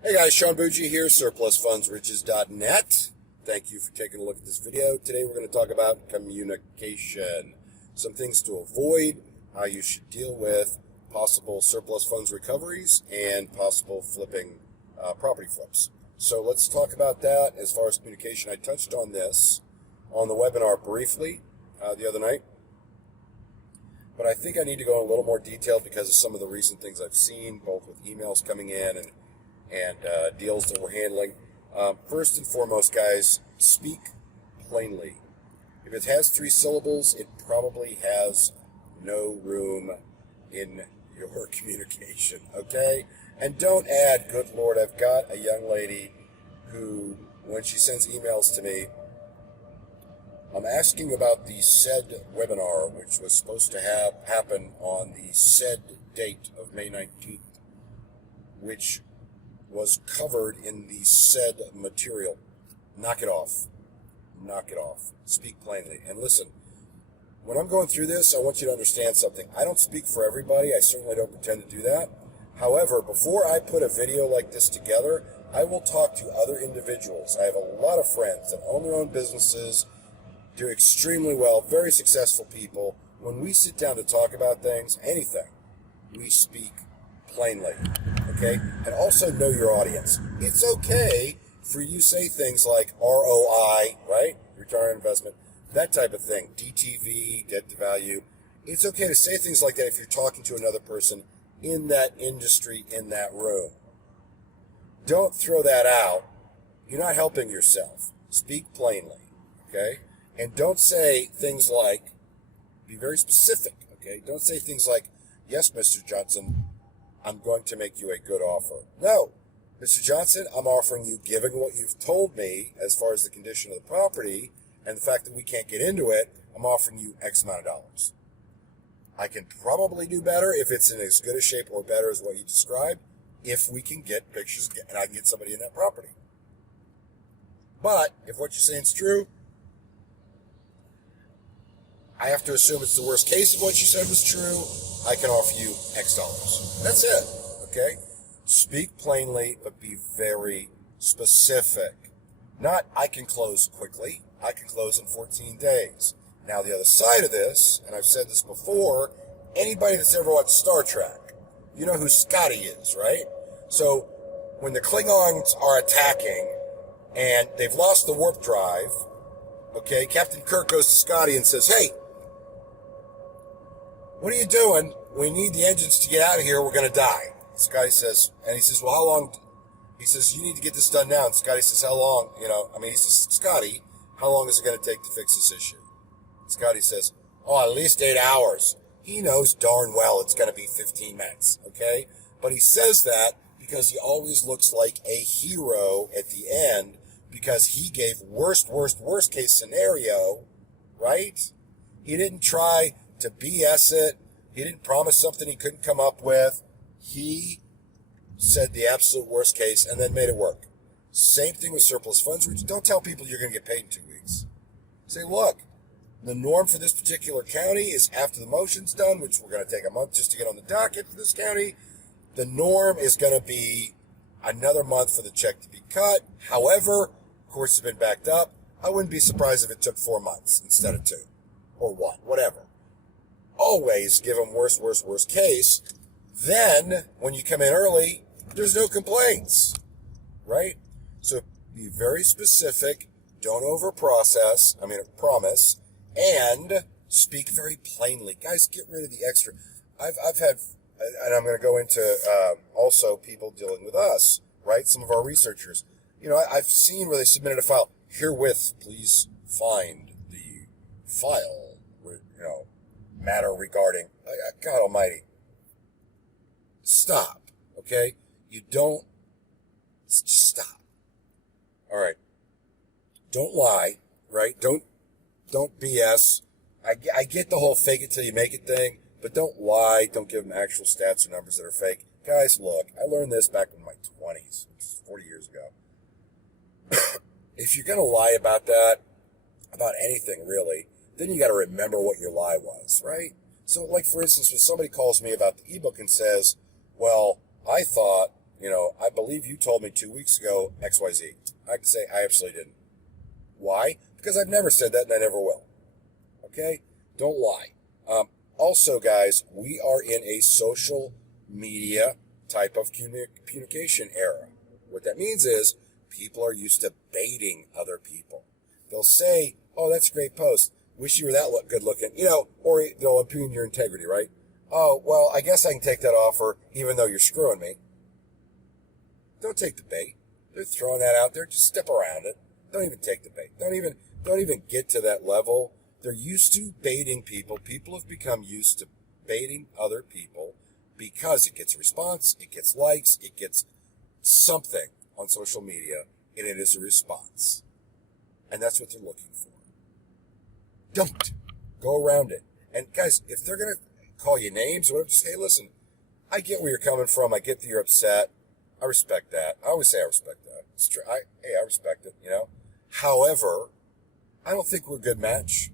Hey guys, Sean Bougie here, surplusfundsriches.net. Thank you for taking a look at this video. Today we're going to talk about communication. Some things to avoid, how you should deal with possible surplus funds recoveries and possible flipping property flips. So let's talk about that. As far as communication, I touched on this on the webinar briefly the other night. But I think I need to go in a little more detail because of some of the recent things I've seen, both with emails coming in and deals that we're handling. First and foremost, guys, speak plainly. If it has 3 syllables, it probably has no room in your communication, okay? And don't add, good Lord, I've got a young lady who, when she sends emails to me, I'm asking about the said webinar, which was supposed to happen on the said date of May 19th, which was covered in the said material. Knock it off. Knock it off. Speak plainly. And listen, when I'm going through this, I want you to understand something. I don't speak for everybody. I certainly don't pretend to do that. However, before I put a video like this together, I will talk to other individuals. I have a lot of friends that own their own businesses, do extremely well, very successful people. When we sit down to talk about things, anything, we speak plainly, okay? And also know your audience. It's okay for you to say things like ROI, right? Return on investment, that type of thing, DTV, debt to value. It's okay to say things like that if you're talking to another person in that industry, in that room. Don't throw that out. You're not helping yourself. Speak plainly, okay? And don't say things like, be very specific, okay? Don't say things like, yes, Mr. Johnson, I'm going to make you a good offer. No, Mr. Johnson, I'm offering you, given what you've told me as far as the condition of the property and the fact that we can't get into it, I'm offering you X amount of dollars. I can probably do better if it's in as good a shape or better as what you described, if we can get pictures and I can get somebody in that property. But if what you're saying is true, I have to assume it's the worst case of what you said was true. I can offer you X dollars. That's it, okay? Speak plainly, but be very specific. Not, I can close quickly. I can close in 14 days. Now, the other side of this, and I've said this before, anybody that's ever watched Star Trek, you know who Scotty is, right? So, when the Klingons are attacking, and they've lost the warp drive, okay, Captain Kirk goes to Scotty and says, hey, what are you doing? We need the engines to get out of here. We're going to die. Scotty says, and he says, well, how long? He says, you need to get this done now. And Scotty says, how long? He says, Scotty, how long is it going to take to fix this issue? Scotty says, oh, at least 8 hours. He knows darn well it's going to be 15 minutes, okay? But he says that because he always looks like a hero at the end because he gave worst case scenario, right? He didn't try to BS it. He didn't promise something he couldn't come up with. He said the absolute worst case and then made it work. Same thing with surplus funds. Don't tell people you're going to get paid in 2 weeks. Say, look, the norm for this particular county is after the motion's done, which we're going to take a month just to get on the docket for this county. The norm is going to be another month for the check to be cut. However, courts have been backed up. I wouldn't be surprised if it took 4 months instead of 2 or 1, whatever. Always give them worst case. Then, when you come in early, there's no complaints, right? So be very specific. Don't promise, and speak very plainly. Guys, get rid of the extra. I've had, and I'm going to go into also people dealing with us, right? Some of our researchers. I've seen where they submitted a file. Herewith, please find the file, matter regarding, God almighty. Stop, okay? Just stop. All right. Don't lie, right? Don't BS. I get the whole fake it till you make it thing, but don't lie. Don't give them actual stats or numbers that are fake. Guys, look, I learned this back in my 20s, which is 40 years ago. If you're going to lie about that, about anything really, then you got to remember what your lie was, right? So, like, for instance, when somebody calls me about the ebook and says, well, I thought I believe you told me 2 weeks ago XYZ. I can say I absolutely didn't. Why? Because I've never said that and I never will. Okay? Don't lie. Also, guys, we are in a social media type of communication era. What that means is people are used to baiting other people. They'll say, oh, that's a great post. Wish you were that good looking, or they'll impugn your integrity, right? Oh, well, I guess I can take that offer even though you're screwing me. Don't take the bait. They're throwing that out there. Just step around it. Don't even take the bait. Don't even get to that level. They're used to baiting people. People have become used to baiting other people because it gets a response, it gets likes, it gets something on social media, and it is a response. And that's what they're looking for. Don't go around it. And guys, if they're going to call you names or whatever, just, hey, listen, I get where you're coming from. I get that you're upset. I respect that. I always say I respect that. It's true. I respect it, However, I don't think we're a good match.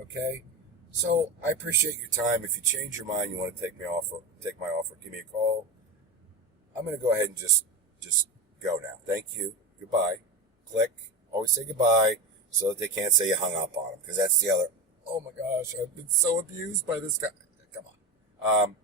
Okay? So I appreciate your time. If you change your mind, you want to take my offer, give me a call. I'm going to go ahead and just go now. Thank you. Goodbye. Click. Always say goodbye so that they can't say you hung up on them, because that's the other, oh my gosh, I've been so abused by this guy. Come on.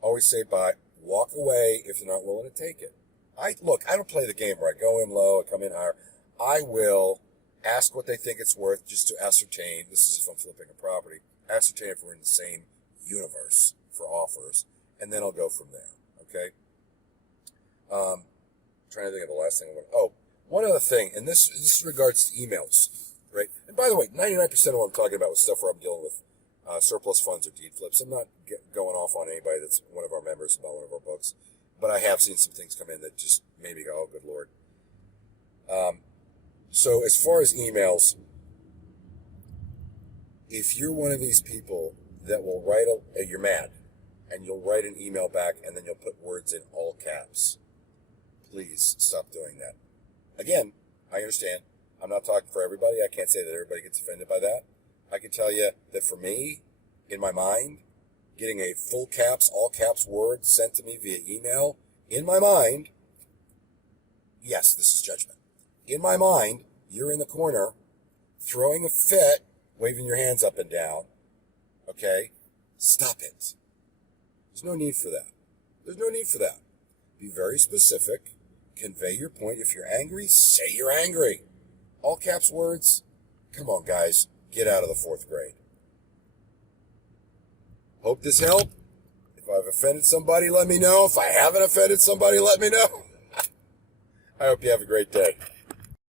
Always say bye. Walk away if they're not willing to take it. I don't play the game where I go in low, I come in higher. I will ask what they think it's worth just to ascertain, this is if I'm flipping a property, ascertain if we're in the same universe for offers, and then I'll go from there, okay? Trying to think of the last thing I want. Oh, one other thing, and this regards to emails, right? And by the way, 99% of what I'm talking about was stuff where I'm dealing with surplus funds or deed flips. I'm not going off on anybody that's one of our members about one of our books, but I have seen some things come in that just made me go, oh, good Lord. So as far as emails, if you're one of these people that will you're mad, and you'll write an email back and then you'll put words in all caps, please stop doing that. Again, I understand. I'm not talking for everybody. I can't say that everybody gets offended by that. I can tell you that for me, in my mind, getting a full caps, all caps word sent to me via email, in my mind, yes, this is judgment. In my mind, you're in the corner, throwing a fit, waving your hands up and down. Okay? Stop it. There's no need for that. There's no need for that. Be very specific. Convey your point. If you're angry, say you're angry. All caps words. Come on, guys. Get out of the 4th grade. Hope this helped. If I've offended somebody, let me know. If I haven't offended somebody, let me know. I hope you have a great day.